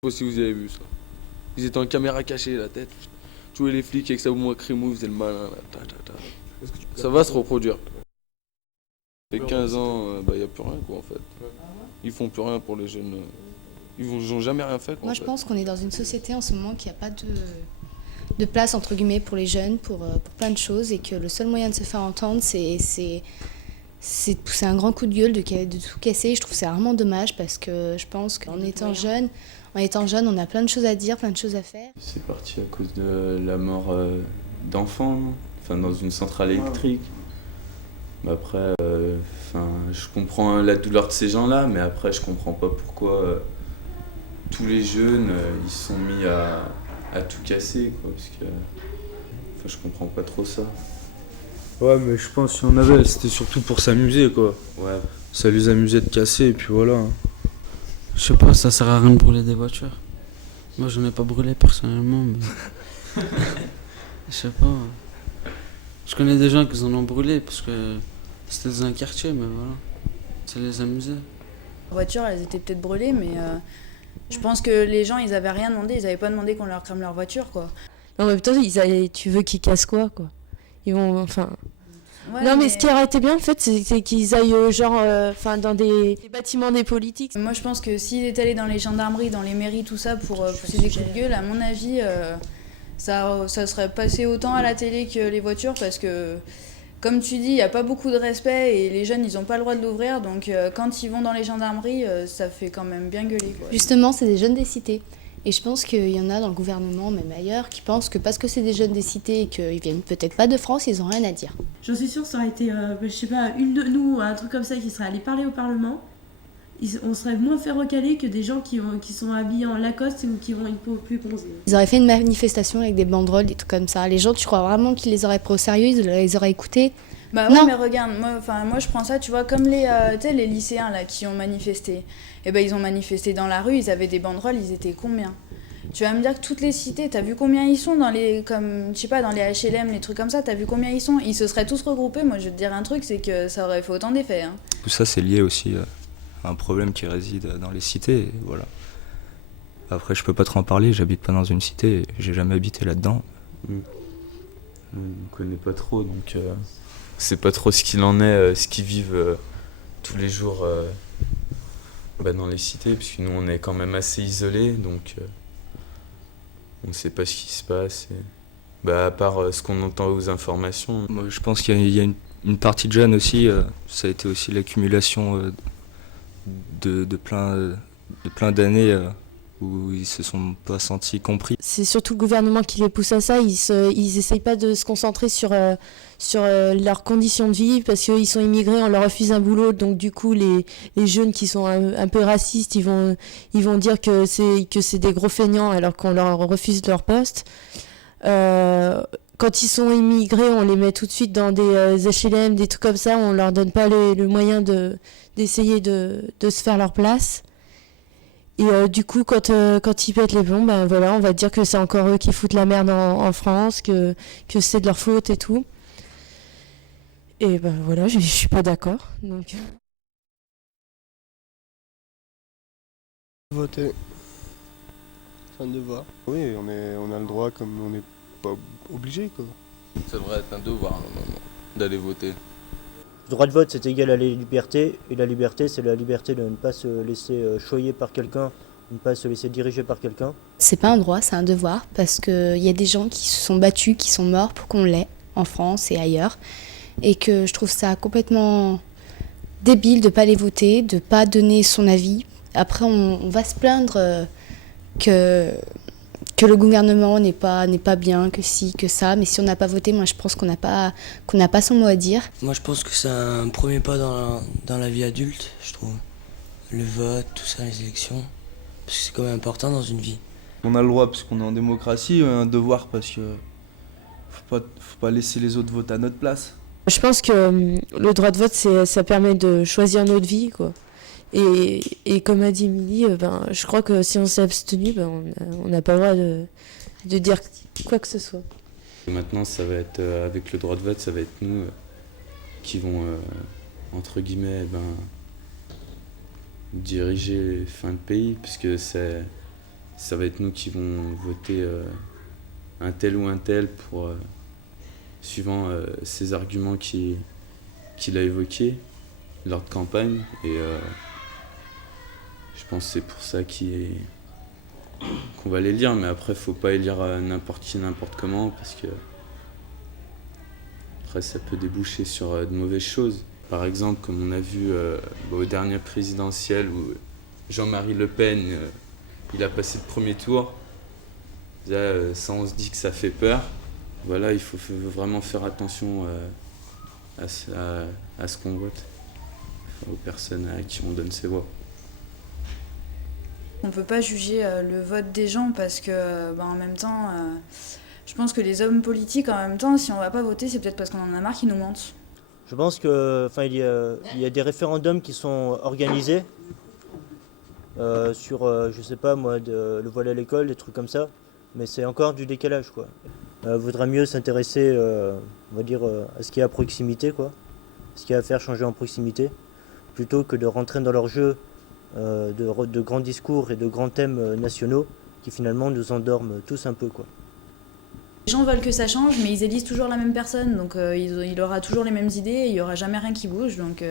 Je sais pas si vous avez vu ça. Ils étaient en caméra cachée, la tête. Tous les flics avec sa boum crémou, ils faisaient le malin. Là. Ta, ta, ta. Ça va se reproduire. Fait 15 ans, bah y a plus rien quoi en fait. Ils font plus rien pour les jeunes. Ils ont jamais rien fait quoi. Moi, je pense qu'on est dans une société en ce moment qui n'a pas de place, entre guillemets, pour les jeunes, pour plein de choses, et que le seul moyen de se faire entendre, c'est de pousser un grand coup de gueule, de tout casser. Je trouve que c'est vraiment dommage parce que je pense qu'en étant jeune, on a plein de choses à dire, plein de choses à faire. C'est parti à cause de la mort d'enfants, non, enfin dans une centrale électrique. Bah après, je comprends la douleur de ces gens-là, mais après je comprends pas pourquoi tous les jeunes ils se sont mis à tout casser, quoi, parce que je comprends pas trop ça. Ouais, mais je pense qu'il y en avait, c'était surtout pour s'amuser, quoi. Ouais. Ça les amusait de casser, et puis voilà. Je sais pas, ça sert à rien de brûler des voitures. Moi, j'en ai pas brûlé personnellement, mais. Je sais pas. Je connais des gens qui en ont brûlé parce que c'était dans un quartier, mais voilà. Ça les amusait. Les voitures, elles étaient peut-être brûlées, mais je pense que les gens, ils avaient rien demandé. Ils avaient pas demandé qu'on leur crame leur voiture, quoi. Non, mais putain, tu veux qu'ils cassent quoi, quoi? Ils vont, enfin. Ouais, Non, mais ce qui aurait été bien, en fait, c'est qu'ils aillent, dans des bâtiments des politiques. Moi, je pense que s'il est allé dans les gendarmeries, dans les mairies, tout ça, pour pousser des coups de gueule, à mon avis, ça serait passé autant à la télé que les voitures, parce que, comme tu dis, il n'y a pas beaucoup de respect et les jeunes, ils n'ont pas le droit de l'ouvrir. Donc, quand ils vont dans les gendarmeries, ça fait quand même bien gueuler, quoi. Justement, c'est des jeunes des cités. Et je pense qu'il y en a dans le gouvernement, même ailleurs, qui pensent que parce que c'est des jeunes des cités et qu'ils viennent peut-être pas de France, ils ont rien à dire. J'en suis sûre, ça aurait été, je sais pas, une de nous, un truc comme ça, qui serait allé parler au Parlement. On serait moins fait recaler que des gens qui sont habillés en Lacoste ou qui vont plus bronzer. Ils auraient fait une manifestation avec des banderoles, des trucs comme ça. Les gens, tu crois vraiment qu'ils les auraient pris au sérieux, ils les auraient écoutés? Bah ouais, mais regarde, moi je prends ça, tu vois, comme les lycéens là qui ont manifesté. Et ben ils ont manifesté dans la rue, ils avaient des banderoles, ils étaient combien? Tu vas me dire que toutes les cités, t'as vu combien ils sont dans les, comme, je sais pas, dans les HLM, les trucs comme ça, t'as vu combien ils sont? Ils se seraient tous regroupés, moi je vais te dire un truc, c'est que ça aurait fait autant d'effets, hein. Tout ça, c'est lié aussi à un problème qui réside dans les cités, et voilà. Après, je peux pas trop en parler, j'habite pas dans une cité, j'ai jamais habité là-dedans. On ne connaît pas trop, donc c'est pas trop ce qu'il en est, ce qu'ils vivent tous les jours dans les cités, puisque nous on est quand même assez isolés, donc on ne sait pas ce qui se passe. À part ce qu'on entend aux informations. Moi, je pense qu'il y a une partie de jeunes aussi, ça a été aussi l'accumulation de plein d'années où ils se sont pas sentis compris. C'est surtout le gouvernement qui les pousse à ça. Ils essayent pas de se concentrer sur leurs conditions de vie parce qu'ils sont immigrés, on leur refuse un boulot. Donc du coup, les jeunes qui sont un peu racistes, ils vont dire que c'est des gros feignants alors qu'on leur refuse leur poste. Quand ils sont immigrés, on les met tout de suite dans des HLM, des trucs comme ça. On leur donne pas le moyen d'essayer de se faire leur place. Et du coup, quand ils pètent les plombs, voilà, on va dire que c'est encore eux qui foutent la merde en France, que c'est de leur faute et tout. Et voilà, je suis pas d'accord. Donc... Voter. C'est un devoir. Oui, on a le droit comme on n'est pas obligé, quoi. Ça devrait être un devoir normalement d'aller voter. Le droit de vote, c'est égal à la liberté, et la liberté, c'est la liberté de ne pas se laisser choyer par quelqu'un, de ne pas se laisser diriger par quelqu'un. C'est pas un droit, c'est un devoir, parce qu'il y a des gens qui se sont battus, qui sont morts pour qu'on l'ait, en France et ailleurs, et que je trouve ça complètement débile de pas les voter, de pas donner son avis. Après, on va se plaindre que le gouvernement n'est pas bien, que si, que ça, mais si on n'a pas voté, moi je pense qu'on n'a pas son mot à dire. Moi, je pense que c'est un premier pas dans la vie adulte, je trouve. Le vote, tout ça, les élections. Parce que c'est quand même important dans une vie. On a le droit parce qu'on est en démocratie, un devoir parce que faut pas laisser les autres voter à notre place. Je pense que le droit de vote, ça permet de choisir notre vie, quoi. Et comme a dit Émilie, je crois que si on s'est abstenu, on n'a pas le droit de dire quoi que ce soit. Maintenant, ça va être, avec le droit de vote, ça va être nous qui vont, entre guillemets, diriger le pays, puisque ça va être nous qui vont voter un tel ou un tel pour suivant ces arguments qu'il a évoqués lors de campagne. Et je pense que c'est pour ça qu'on va les lire, mais après faut pas élire n'importe qui, n'importe comment, parce que après ça peut déboucher sur de mauvaises choses. Par exemple, comme on a vu aux dernières présidentielles où Jean-Marie Le Pen il a passé le premier tour, là, ça on se dit que ça fait peur. Voilà, il faut vraiment faire attention à ce qu'on vote, aux personnes à qui on donne ses voix. On peut pas juger le vote des gens parce que, en même temps, je pense que les hommes politiques, en même temps, si on va pas voter, c'est peut-être parce qu'on en a marre qu'ils nous mentent. Je pense que, il y a des référendums qui sont organisés sur, je sais pas moi, le voile à l'école, des trucs comme ça, mais c'est encore du décalage, quoi. Vaudrait mieux s'intéresser, on va dire, à ce qui est à proximité, quoi, ce qui est à faire changer en proximité, plutôt que de rentrer dans leur jeu de grands discours et de grands thèmes nationaux qui finalement nous endorment tous un peu, quoi. Les gens veulent que ça change, mais ils élisent toujours la même personne, donc il aura toujours les mêmes idées, il n'y aura jamais rien qui bouge. Donc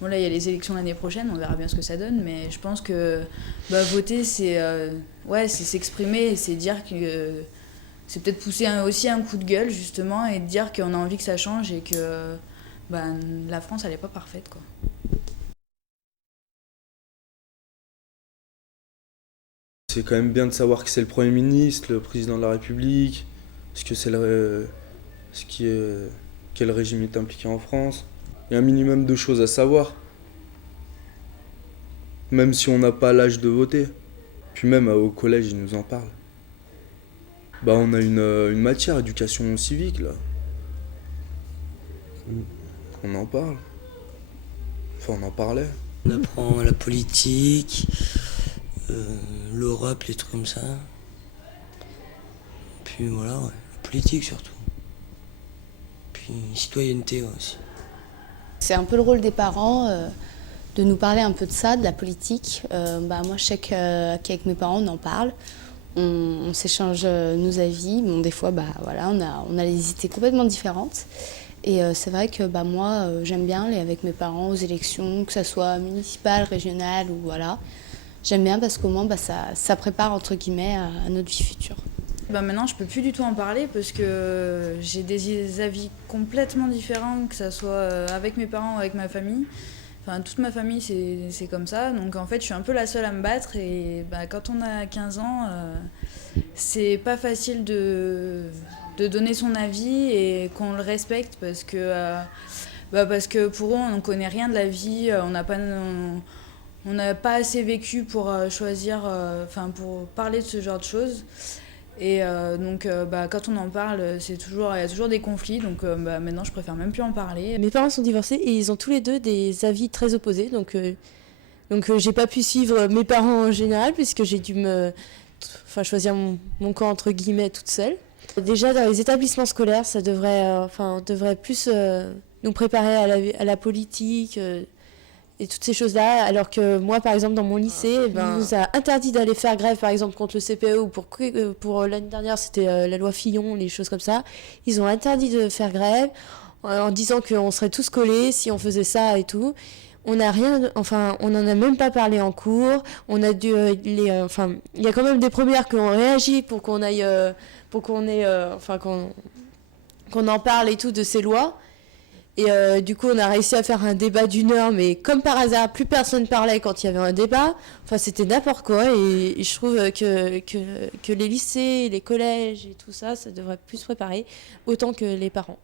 bon, là, il y a les élections l'année prochaine, on verra bien ce que ça donne, mais je pense que voter, c'est s'exprimer, c'est dire que c'est peut-être pousser aussi un coup de gueule, justement, et dire qu'on a envie que ça change et que la France, elle n'est pas parfaite, quoi. C'est quand même bien de savoir que c'est le Premier ministre, le président de la République, parce que c'est quel régime est impliqué en France. Il y a un minimum de choses à savoir, même si on n'a pas l'âge de voter. Puis même au collège, ils nous en parlent. On a une matière, éducation civique, là. On en parle. Enfin, on en parlait. On apprend la politique, l'Europe, les trucs comme ça. Puis voilà, ouais, la politique surtout. Puis citoyenneté aussi. C'est un peu le rôle des parents de nous parler un peu de ça, de la politique. Moi, je sais qu'avec mes parents, on en parle. On s'échange nos avis. Bon, des fois, on a des idées complètement différentes. Et c'est vrai que moi, j'aime bien aller avec mes parents aux élections, que ce soit municipales, régionales ou voilà. J'aime bien parce qu'au moins, ça prépare, entre guillemets, à notre vie future. Maintenant, je peux plus du tout en parler parce que j'ai des avis complètement différents, que ce soit avec mes parents ou avec ma famille. Enfin, toute ma famille, c'est comme ça. Donc, en fait, je suis un peu la seule à me battre. Et quand on a 15 ans, c'est pas facile de donner son avis et qu'on le respecte parce que pour eux, on ne connaît rien de la vie. On n'a pas assez vécu pour choisir, pour parler de ce genre de choses. Et quand on en parle, il y a toujours des conflits. Donc maintenant, je préfère même plus en parler. Mes parents sont divorcés et ils ont tous les deux des avis très opposés. Donc j'ai pas pu suivre mes parents en général puisque j'ai dû choisir mon camp entre guillemets toute seule. Déjà dans les établissements scolaires, ça on devrait plus nous préparer à la politique. Et toutes ces choses-là, alors que moi, par exemple, dans mon lycée, on nous a interdit d'aller faire grève, par exemple, contre le CPE ou pour l'année dernière, c'était la loi Fillon, les choses comme ça. Ils ont interdit de faire grève en disant qu'on serait tous collés si on faisait ça et tout. On n'a rien, on n'en a même pas parlé en cours. On a dû il y a quand même des premières qui ont réagi pour qu'on aille, qu'on en parle et tout de ces lois. Et du coup, on a réussi à faire un débat d'1 heure, mais comme par hasard, plus personne parlait quand il y avait un débat. Enfin, c'était n'importe quoi. Et je trouve que les lycées, les collèges et tout ça, ça devrait plus se préparer, autant que les parents.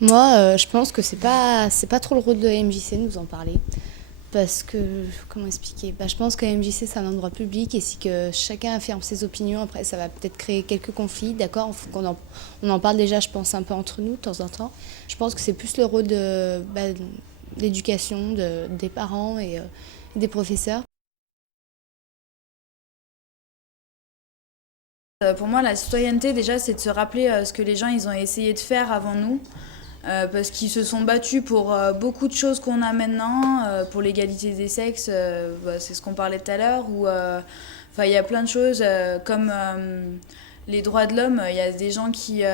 Moi, je pense que c'est pas trop le rôle de la MJC de nous en parler. Parce que, comment expliquer ? Je pense que la MJC, c'est un endroit public et si que chacun affirme ses opinions, après, ça va peut-être créer quelques conflits. D'accord ? Il faut on en parle déjà, je pense, un peu entre nous, de temps en temps. Je pense que c'est plus le rôle de l'éducation, des parents et des professeurs. Pour moi, la citoyenneté, déjà, c'est de se rappeler ce que les gens ils ont essayé de faire avant nous. Parce qu'ils se sont battus pour beaucoup de choses qu'on a maintenant, pour l'égalité des sexes, c'est ce qu'on parlait tout à l'heure, ou Enfin, il y a plein de choses comme les droits de l'homme. Il y a des gens qui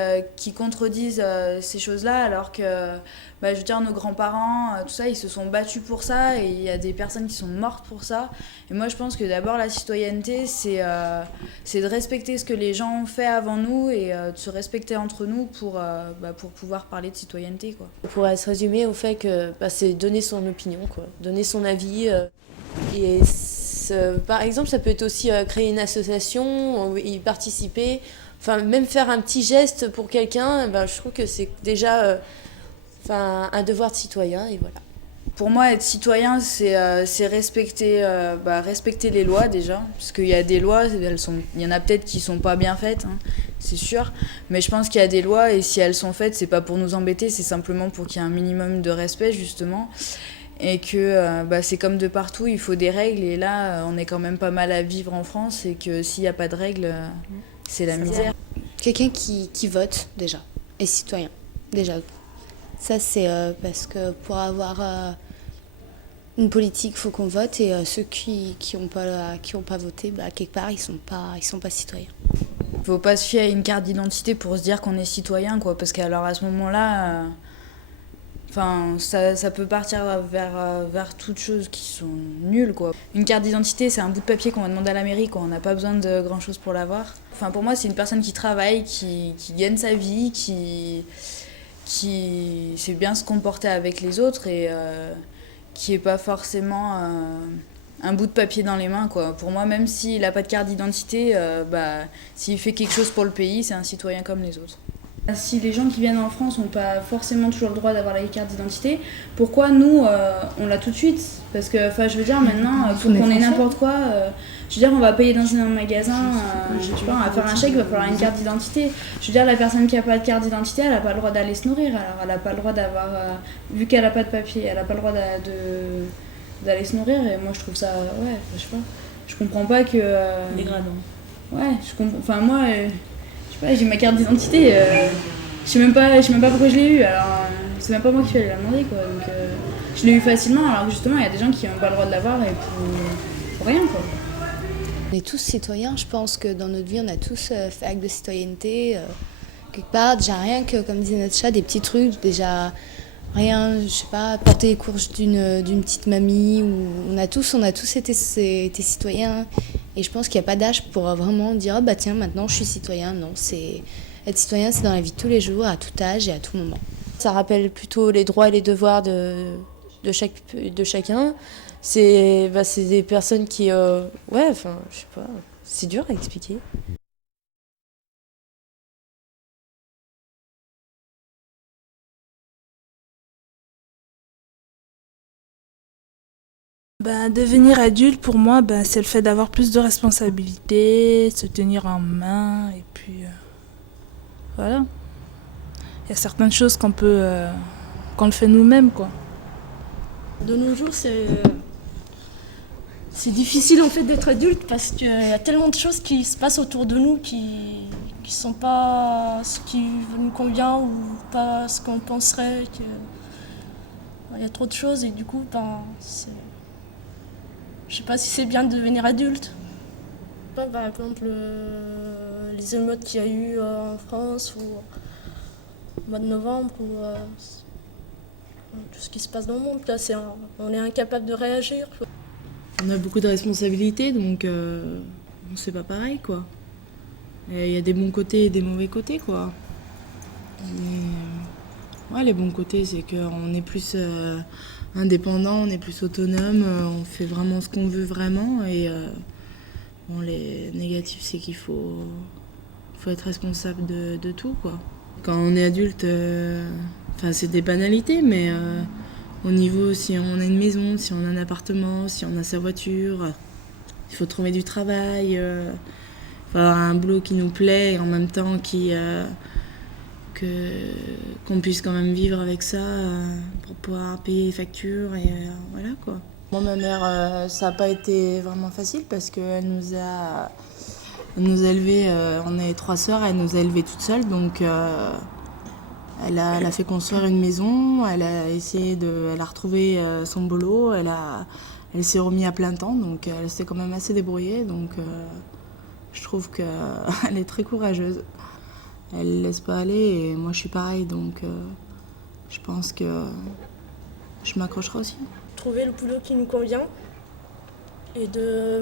contredisent ces choses-là, alors que, je veux dire, nos grands-parents, tout ça, ils se sont battus pour ça, et il y a des personnes qui sont mortes pour ça. Et moi, je pense que d'abord, la citoyenneté, c'est de respecter ce que les gens ont fait avant nous et de se respecter entre nous pour pouvoir parler de citoyenneté, quoi. On pourrait se résumer au fait que c'est donner son opinion, quoi, donner son avis. Et par exemple, ça peut être aussi créer une association, y participer, enfin même faire un petit geste pour quelqu'un. Je trouve que c'est déjà un devoir de citoyen, et voilà. Pour moi, être citoyen, c'est respecter les lois déjà, parce qu'il y a des lois, il y en a peut-être qui sont pas bien faites, hein, c'est sûr, mais je pense qu'il y a des lois, et si elles sont faites, c'est pas pour nous embêter, c'est simplement pour qu'il y ait un minimum de respect, justement. Et que c'est comme de partout, il faut des règles, et là on est quand même pas mal à vivre en France, et que s'il n'y a pas de règles, c'est la misère. Quelqu'un qui vote déjà, est citoyen, déjà. Ça c'est parce que pour avoir une politique, il faut qu'on vote, et ceux qui ont pas voté, quelque part ils sont pas citoyens. Faut pas se fier à une carte d'identité pour se dire qu'on est citoyen, quoi, parce qu'alors à ce moment-là... ça peut partir vers toutes choses qui sont nulles, quoi. Une carte d'identité, c'est un bout de papier qu'on va demander à la mairie, quoi. On n'a pas besoin de grand-chose pour l'avoir. Pour moi, c'est une personne qui travaille, qui gagne sa vie, qui sait bien se comporter avec les autres, et qui n'est pas forcément un bout de papier dans les mains, quoi. Pour moi, même s'il n'a pas de carte d'identité, s'il fait quelque chose pour le pays, c'est un citoyen comme les autres. Si les gens qui viennent en France n'ont pas forcément toujours le droit d'avoir la carte d'identité, pourquoi nous, on l'a tout de suite ? Parce que, je veux dire, maintenant, pour qu'on ait n'importe quoi, je veux dire, on va payer dans un magasin, je sais pas, on va faire un chèque, il va falloir une carte d'identité. Je veux dire, la personne qui n'a pas de carte d'identité, elle n'a pas le droit d'aller se nourrir. Alors, elle n'a pas le droit d'avoir, vu qu'elle n'a pas de papier, elle n'a pas le droit d'aller se nourrir. Et moi, je trouve ça, je sais pas, je comprends pas que... Dégradant. Ouais, je comprends, moi... j'ai ma carte d'identité, je sais même pas pourquoi je l'ai eue, alors c'est même pas moi qui suis allée la demander, quoi. Donc je l'ai eu facilement, alors que justement il y a des gens qui n'ont pas le droit de l'avoir, et pour rien, quoi. On est tous citoyens, je pense que dans notre vie on a tous fait acte de citoyenneté, quelque part, déjà rien que, comme disait Natacha, des petits trucs, déjà rien, je sais pas, porter les courges d'une petite mamie, ou on a tous été citoyens. Et je pense qu'il n'y a pas d'âge pour vraiment dire tiens, maintenant je suis citoyen. Non, être citoyen, c'est dans la vie de tous les jours, à tout âge et à tout moment. Ça rappelle plutôt les droits et les devoirs de chacun. C'est des personnes qui... je sais pas, c'est dur à expliquer. Devenir adulte, pour moi, c'est le fait d'avoir plus de responsabilités, se tenir en main, et puis voilà. Il y a certaines choses qu'on le fait nous-mêmes, quoi. De nos jours, c'est difficile en fait d'être adulte, parce qu'il y a tellement de choses qui se passent autour de nous qui sont pas ce qui nous convient, ou pas ce qu'on penserait. Il y a trop de choses, et du coup, je sais pas si c'est bien de devenir adulte. Par exemple, les émeutes qu'il y a eu en France, ou au mois de novembre, ou tout ce qui se passe dans le monde. Là, on est incapable de réagir. On a beaucoup de responsabilités, donc c'est pas pareil, quoi. Il y a des bons côtés et des mauvais côtés, quoi. Mais, les bons côtés, c'est qu'on est plus indépendant, on est plus autonome, on fait vraiment ce qu'on veut vraiment. Et les négatifs, c'est qu'il faut être responsable de tout, quoi. Quand on est adulte, c'est des banalités, mais au niveau, si on a une maison, si on a un appartement, si on a sa voiture, il faut trouver du travail, il faut avoir un boulot qui nous plaît, et en même temps qu'on puisse quand même vivre avec ça pour pouvoir payer les factures, et voilà, quoi. Moi, ma mère, ça n'a pas été vraiment facile, parce qu'elle nous a élevés, on est 3 sœurs, elle nous a élevés toutes seules, donc elle a fait construire une maison, elle a retrouvé son boulot, elle a elle s'est remise à plein temps, donc elle s'est quand même assez débrouillée. Donc je trouve qu'elle est très courageuse. Elle ne laisse pas aller et moi je suis pareil, donc je pense que je m'accrocherai aussi. Trouver le boulot qui nous convient. Et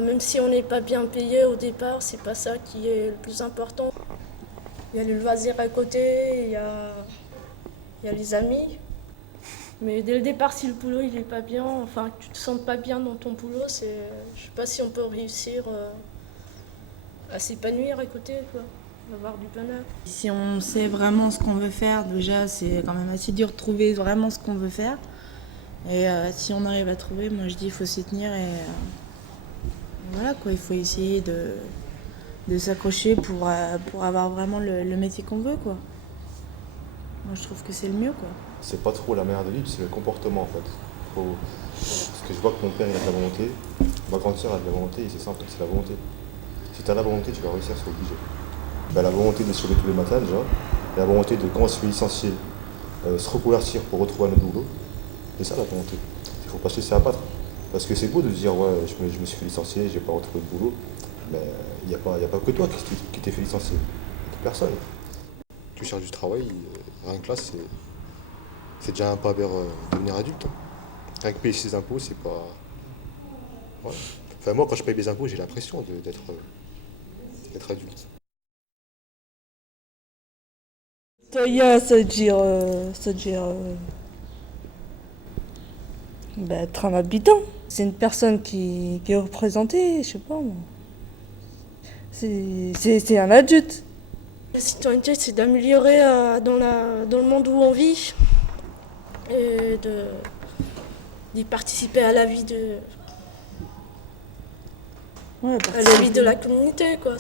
même si on n'est pas bien payé au départ, c'est pas ça qui est le plus important. Il y a le loisir à côté, il y a les amis. Mais dès le départ, si le boulot il est pas bien, enfin que tu te sens pas bien dans ton boulot, je sais pas si on peut réussir à s'épanouir à côté, quoi, avoir du bonheur. Si on sait vraiment ce qu'on veut faire, déjà c'est quand même assez dur de trouver vraiment ce qu'on veut faire. Et si on arrive à trouver, moi je dis il faut s'y tenir et voilà quoi, il faut essayer de s'accrocher pour avoir vraiment le métier qu'on veut, quoi. Moi je trouve que c'est le mieux, quoi. C'est pas trop la manière de vivre, c'est le comportement en fait. Parce que je vois que mon père il a de la volonté, ma grande sœur a de la volonté et c'est ça en fait, c'est la volonté. Si tu as la volonté, tu vas réussir, c'est obligé. Ben, la volonté de se lever tous les matins déjà, et la volonté de quand on se fait licencier, se reconvertir pour retrouver un autre boulot, c'est ça la volonté. Il faut pas se laisser abattre. Parce que c'est beau de dire ouais, je me suis fait licencier, j'ai pas retrouvé de boulot, mais il n'y a pas que toi qui t'es fait licencier, personne. Tu cherches du travail, rien que là c'est déjà un pas vers devenir adulte. Rien que payer ses impôts, c'est pas. Ouais. Enfin moi quand je paye mes impôts, j'ai l'impression d'être adulte. Citoyen, ça veut dire être un habitant. C'est une personne qui est représentée, je sais pas moi. C'est un adulte. La citoyenneté, c'est d'améliorer dans le monde où on vit et d'y participer à la vie de la communauté, quoi.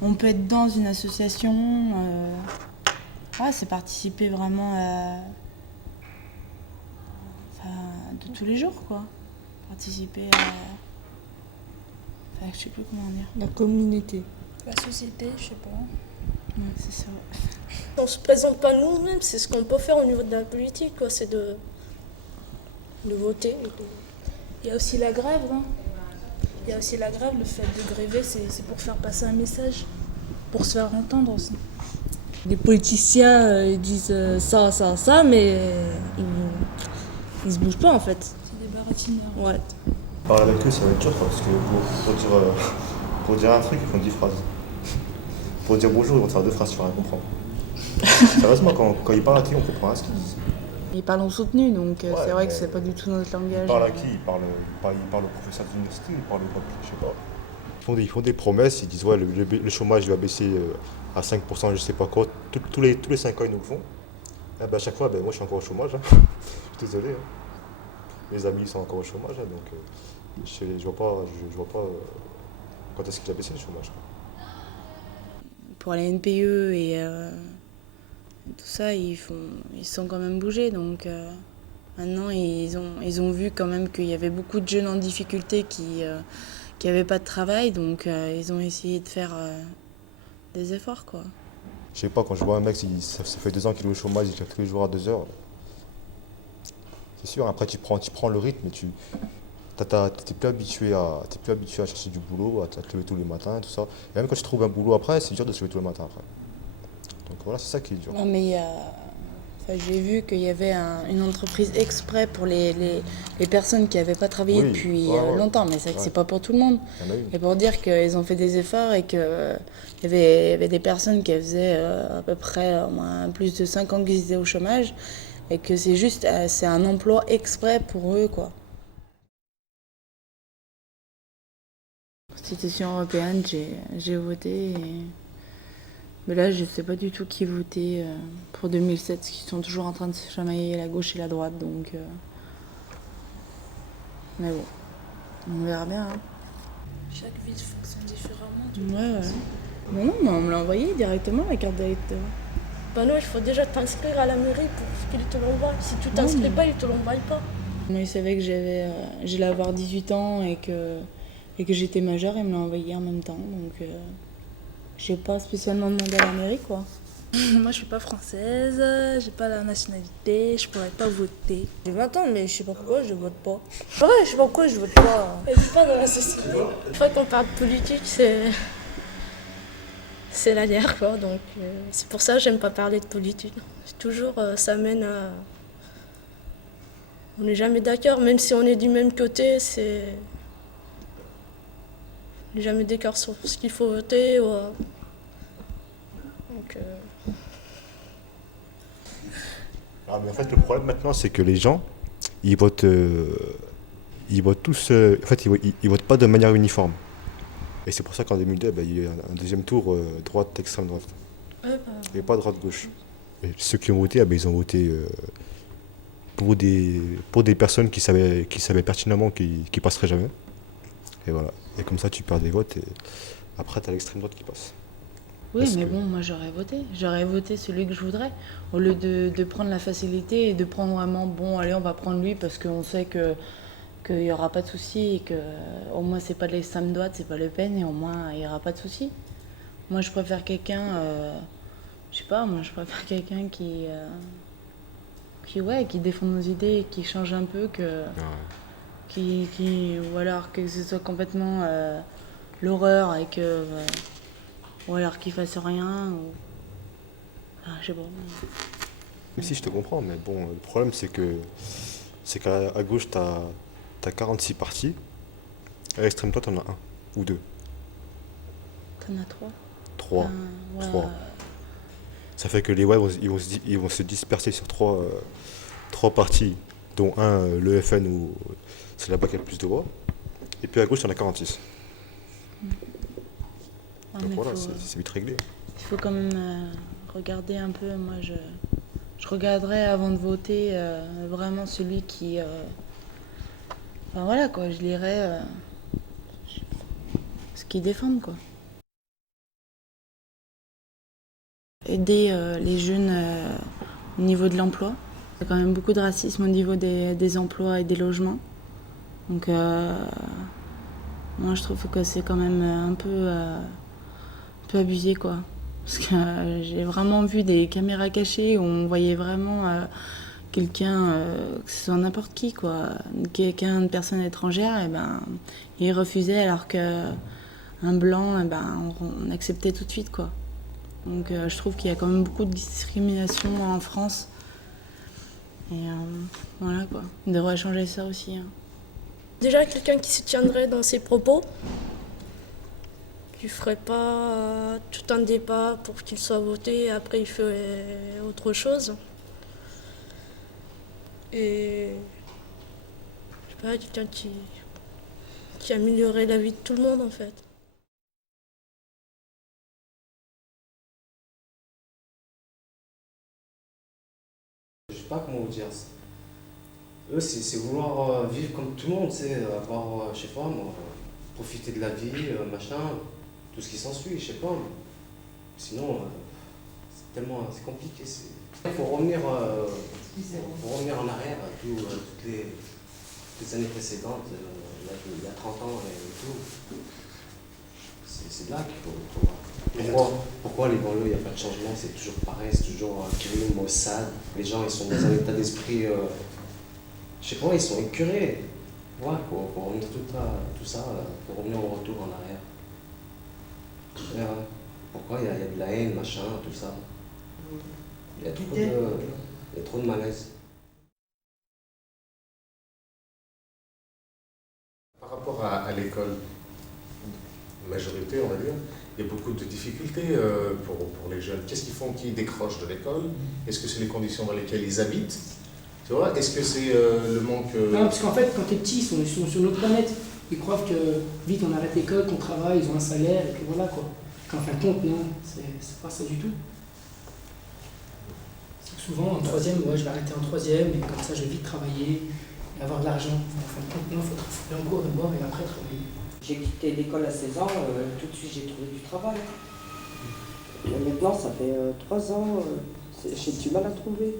On peut être dans une association, c'est participer vraiment de tous les jours, quoi. Participer je sais plus comment dire. La communauté. La société, je sais pas. Ouais, c'est ça. On se présente pas nous-mêmes, c'est ce qu'on peut faire au niveau de la politique, quoi. C'est de voter. Il y a aussi la grève, hein. Il y a aussi la grève, le fait de gréver, c'est pour faire passer un message, pour se faire entendre aussi. Les politiciens, ils disent ça, mais ils se bougent pas en fait. C'est des baratineurs. Ouais. Parler avec eux, ça va être dur parce que pour dire un truc, ils font 10 phrases. Pour dire bonjour, ils vont te faire 2 phrases, tu vas rien comprendre. Sérieusement, quand ils parlent à qui, on comprend rien ce qu'ils disent. Ils parlent en soutenu, donc c'est vrai que c'est pas du tout notre langage. Ils parlent à qui? Ils parlent au professeur d'université, ils parlent au je sais pas. Ils font des promesses, ils disent ouais, le chômage il va baisser à 5%, je sais pas quoi. Tous les 5 ans, ils nous le font. Et à chaque fois, moi je suis encore au chômage. Hein. Je suis désolé. Hein. Mes amis sont encore au chômage, hein, donc je vois pas quand est-ce qu'il a baissé le chômage. Quoi. Pour la NPE et tout ça, ils sont quand même bougés. Donc maintenant, ils ont vu quand même qu'il y avait beaucoup de jeunes en difficulté qui n'avaient pas de travail. Donc ils ont essayé de faire des efforts, quoi. Je sais pas, quand je vois un mec, ça fait 2 ans qu'il est au chômage, il travaille tous les jours à 2 heures. C'est sûr, après tu prends le rythme et t'es plus habitué à chercher du boulot, à te lever tous les matins, tout ça. Et même quand tu trouves un boulot après, c'est dur de se lever tous les matins après. Donc voilà, c'est ça qui est dur. Non mais j'ai vu qu'il y avait une entreprise exprès pour les personnes qui n'avaient pas travaillé depuis longtemps, mais c'est vrai que c'est pas pour tout le monde. Et pour dire qu'ils ont fait des efforts et qu'il y avait des personnes qui faisaient à peu près au moins plus de 5 ans qu'ils étaient au chômage et que c'est un emploi exprès pour eux, quoi. Constitution européenne, j'ai voté. Mais là, je ne sais pas du tout qui voter pour 2007, parce qu'ils sont toujours en train de se chamailler la gauche et la droite, donc... Mais bon, on verra bien. Hein. Chaque ville fonctionne différemment. Ouais. Non, mais on me l'a envoyé directement, la carte d'électeur. Bah non, il faut déjà t'inscrire à la mairie pour qu'ils te l'envoient. Si tu t'inscris pas, ils te l'envoient pas. Moi, ils savaient que j'allais avoir 18 ans et que j'étais majeure, ils me l'ont envoyé en même temps, donc... J'ai pas spécialement demandé à la mairie, quoi. Moi, je suis pas française, j'ai pas la nationalité, je pourrais pas voter. J'ai 20 ans, mais je sais pas pourquoi je vote pas. Ouais, je sais pas pourquoi je vote pas. Et c'est pas dans la société. Une fois qu'on parle de politique, c'est la guerre, quoi. Donc, c'est pour ça que j'aime pas parler de politique. C'est toujours, ça mène à. On n'est jamais d'accord, même si on est du même côté, c'est. On n'est jamais d'accord sur ce qu'il faut voter. Ou... Donc. Ah, mais en fait, le problème maintenant, c'est que les gens, ils votent tous. En fait, ils votent pas de manière uniforme. Et c'est pour ça qu'en 2002, il y a eu un deuxième tour droite, extrême droite. Et pas droite-gauche. Et ceux qui ont voté, ils ont voté pour des personnes qui savaient pertinemment qu'ils ne passeraient jamais. Et voilà. Et comme ça, tu perds des votes et après, tu as l'extrême droite qui passe. Oui, mais bon, moi j'aurais voté. J'aurais voté celui que je voudrais. Au lieu de prendre la facilité et de prendre vraiment, bon, allez, on va prendre lui parce qu'on sait qu'il n'y aura pas de souci et qu'au moins c'est pas de l'extrême droite, c'est pas Le Pen et au moins il n'y aura pas de souci. Moi je préfère quelqu'un, je sais pas, moi je préfère quelqu'un qui défend nos idées et qui change un peu ou alors que ce soit complètement l'horreur et que. Ou alors qu'il fasse rien, ou. Ah, je sais pas. Même si je te comprends, mais bon, le problème c'est qu'à gauche, t'as 46 partis, à l'extrême droite, t'en as un ou deux. T'en as trois. Trois. Trois. Ça fait que les web ils vont se disperser sur trois partis, dont un, le FN, où c'est là-bas qu'il y a le plus de voix. Et puis à gauche, t'en as 46. Donc voilà, c'est vite réglé. Il faut quand même regarder un peu. Moi, je regarderai avant de voter vraiment celui qui. Enfin voilà quoi, je lirai ce qu'ils défendent quoi. Aider les jeunes au niveau de l'emploi. Il y a quand même beaucoup de racisme au niveau des emplois et des logements. Donc moi je trouve que c'est quand même un peu abusé quoi. Parce que j'ai vraiment vu des caméras cachées où on voyait vraiment quelqu'un, que ce soit n'importe qui quoi, quelqu'un de personne étrangère, et il refusait alors qu'un blanc, on acceptait tout de suite quoi. Donc je trouve qu'il y a quand même beaucoup de discrimination en France. Et voilà quoi, on devrait changer ça aussi. Hein. Déjà quelqu'un qui se tiendrait dans ses propos, qui ferait pas tout un débat pour qu'il soit voté et après il ferait autre chose. Et je sais pas, quelqu'un qui améliorerait la vie de tout le monde en fait. Je sais pas comment vous dire. Eux, c'est vouloir vivre comme tout le monde, tu sais, avoir, je sais pas moi, profiter de la vie, machin, tout ce qui s'ensuit, je sais pas. Sinon, c'est compliqué. Il faut revenir en arrière à toutes les années précédentes, il y a 30 ans et tout. C'est là qu'il faut voir. Pourquoi les banlieues, il n'y a pas de changement, c'est toujours pareil, c'est toujours crime, maussade. Les gens, ils sont dans un état d'esprit, je sais pas, ils sont écœurés. Ouais, pour revenir tout ça, pour revenir au retour en arrière. Pourquoi il y a de la haine, machin, tout ça. Il y a trop de malaise. Par rapport à l'école, majorité, on va dire, il y a beaucoup de difficultés pour les jeunes. Qu'est-ce qu'ils font qu'ils décrochent de l'école? Est-ce que c'est les conditions dans lesquelles ils habitent? Tu vois? Est-ce que c'est le manque... Non, parce qu'en fait, quand t'es petit, ils sont sur notre planète. Ils croient que vite on arrête l'école, qu'on travaille, ils ont un salaire, et puis voilà quoi. Qu'en fin de compte, non, c'est pas ça du tout. C'est que souvent, en troisième, je vais arrêter en troisième, et comme ça je vais vite travailler, et avoir de l'argent. En fin de compte, non, il faut travailler en cours d'abord et après travailler. J'ai quitté l'école à 16 ans, tout de suite j'ai trouvé du travail. Et maintenant, ça fait 3 ans, j'ai du mal à trouver.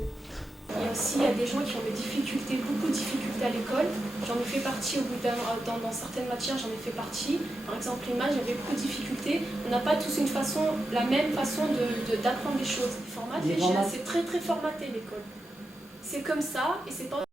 Et aussi, il y a des gens qui ont des difficultés, beaucoup de difficultés à l'école. J'en ai fait partie dans certaines matières, j'en ai fait partie. Par exemple, les maths, j'avais beaucoup de difficultés. On n'a pas tous la même façon d'apprendre des choses. Les formats, c'est très très formaté l'école. C'est comme ça et c'est pas